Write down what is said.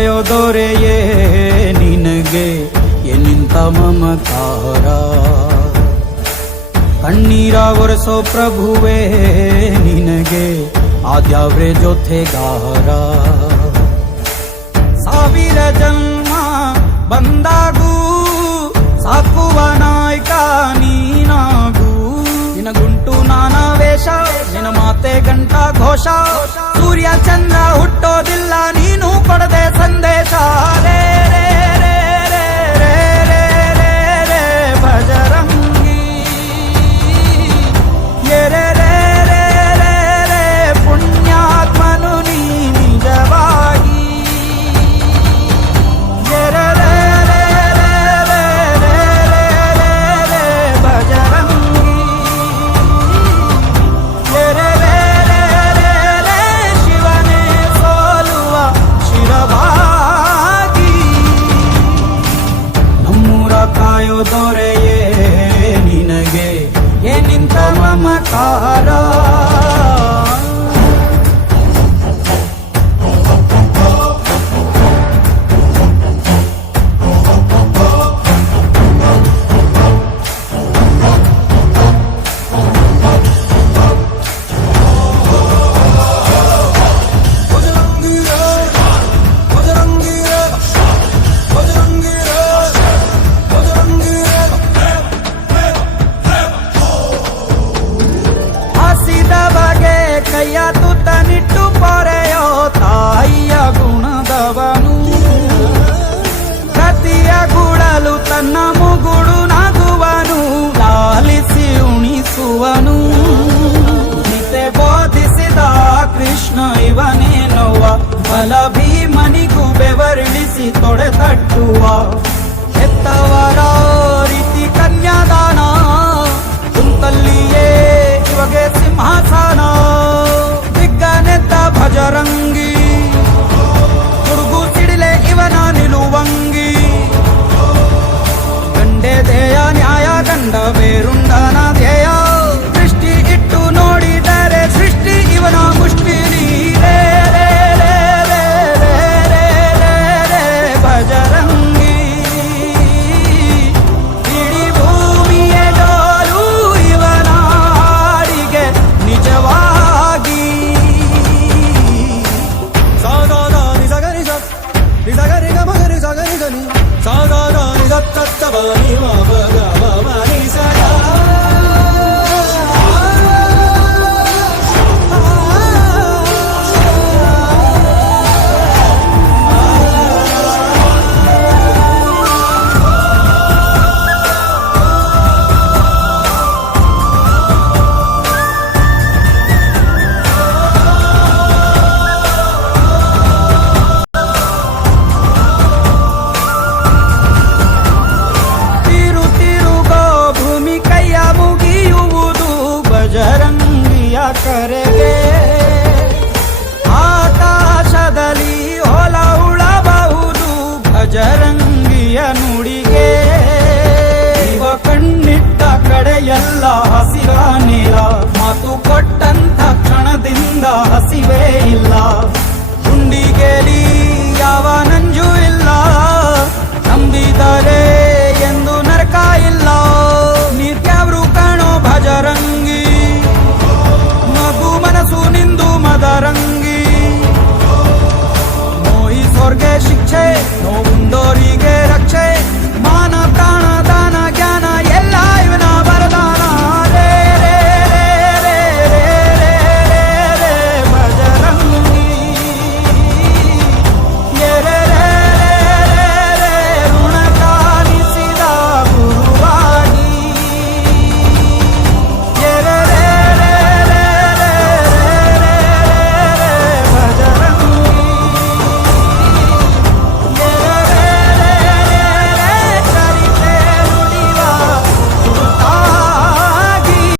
ಕಾಯೋ ದೊರೆಯೇ ನಿನಗೆ ಎನ್ನಿಂತ ಮಮಕಾರ, ಕಣ್ಣೀರ ಒರೆಸೋ ಪ್ರಭುವೇ ನಿನಗೆ ಆದ್ಯಾವ್ರೆ ಜೊತೆಗಾರ. ಸಾವಿರ ಜನ್ಮ ಬಂದಾಗೂ ಸಾಕುವ ನಾಯಕ ನೀನಾಗೂ, ನಿನಗುಂಟು ನಾನಾ ವೇಷ ನಿನ ಮಾತೆ ಗಂಟ ಘೋಷ, ಸೂರ್ಯ ಚಂದ್ರ ಹುಟ್ಟೋದಿಲ್ಲ ನೀನು ಕೊಡದೆ ಸಂದೇಶ. ರೇ ರೇ ರೇ ರೇ ರೇ ರೇ ರೇ ರೇ ಭಜರಂಗಿ, ರೇ ರೇ ರೇ ರೇ ರೇ ಪುಣ್ಯಾತ್ಮನು ನೀ ನಿಜವಾಗಿ. ರೇ ರೇ ರೇ ರೇ ರೇ ರೇ ರೇ ರೇ ರೇ ಭಜರಂಗಿ, ರೇ ರೇ ರೇ ರೇ ರೇ ರೇ ಶಿವನೇ ಸೋಲುವ ಶಿರಭಾಗಿ. ನಮ್ಮೂರ ಕಾಯೋ ದೊರೆಯೇ ನಿನಗೆ ಏನಿಂತ ಮಮಕಾರ. ಕೈಯ ತುತ್ತನಿಟ್ಟು ಪೊರೆಯೋ ತಾಯಿಯ ಗುಣದವನು, ಪ್ರತಿಯ ಗುಡಲು ತನ್ನ ಮುಗುಡು ನಗುವನು, ಲಾಲಿಸಿ ಉಣಿಸುವನು. ಗೀತೆ ಬೋಧಿಸಿದ ಕೃಷ್ಣ ಇವನೇನೋವ, ಬಲ ಭೀಮನಿಗೂ ಬೆವರಿಳಿಸಿ ತೊಡೆ ತಟ್ಟುವ. ಹೆತ್ತವರ ರೀತಿ ಕನ್ಯಾದಾನ, ಕುಂತಲ್ಲಿಯೇ ಇವಾಗೆ ಸಿಂಹಾಸನ. ದಿಗ್ಗನೆದ್ದ ಭಜರಂಗಿ, ಹುಡುಗು ಸಿಡಿಲೆ ಇವನ ನಿಲುವಂಗಿ. ಗಂಡೆ ಧ್ಯೇಯ ನ್ಯಾಯ ಗಂಡ ಬೇರುಂಡನ ಧ್ಯೇಯ, ದೃಷ್ಟಿ ಇಟ್ಟು ನೋಡಿದರೆ ಸೃಷ್ಟಿ ಇವನ ಮುಷ್ಟಿ. ರೇ ರೇ ರೇ ರೇ ರೇ ರೇ ರೇ ರೇ ಭಜರಂಗಿ, ಇಡೀ ಭೂಮಿಯ ಡೋಲು ಇವನ ಹಾಡಿಗೆ ನಿಜವಾಗಿ. ಸಾಗಾರ ನಿಜಗರಿ ನಿಜಗರಿ ಗಮಗರಿ ಸಗರಿ ಗನಿ, ಸಾಗಾರ ನಿಜ ತತ್ತಬನಿ ಮಗ ಮನಿ ಸಗಾ. ಭಜರಂಗಿಯ ಕರೆಗೆ ಆಕಾಶದಲ್ಲಿ ಹೊಲ ಉಳಬಹುದು, ಭಜರಂಗಿಯ ನುಡಿಗೆ. ಇವ ಕಣ್ಣಿಟ್ಟ ಕಡೆಯೆಲ್ಲ ಹಸಿರ ನೀರ, ಮಾತು ಕೊಟ್ಟಂತ ಕ್ಷಣದಿಂದ ಹಸಿವೇ ಇಲ್ಲ. ಗುಂಡಿಗೆಲಿ ಯಾವ ನಂಜು ಇಲ್ಲ, ನಂಬಿದರೆ ಎಂದು ನರಕ ಇಲ್ಲ. ನಿತ್ಯವ್ರು ಕಾಣೋ ಭಜರಂಗಿ, ಮಗು ಮನಸ್ಸು ನಿಂದು ಮದರಂಗಿ. ನೋಯಿ ಸ್ವರ್ಗೆ ಶಿಕ್ಷೆ ನೋವು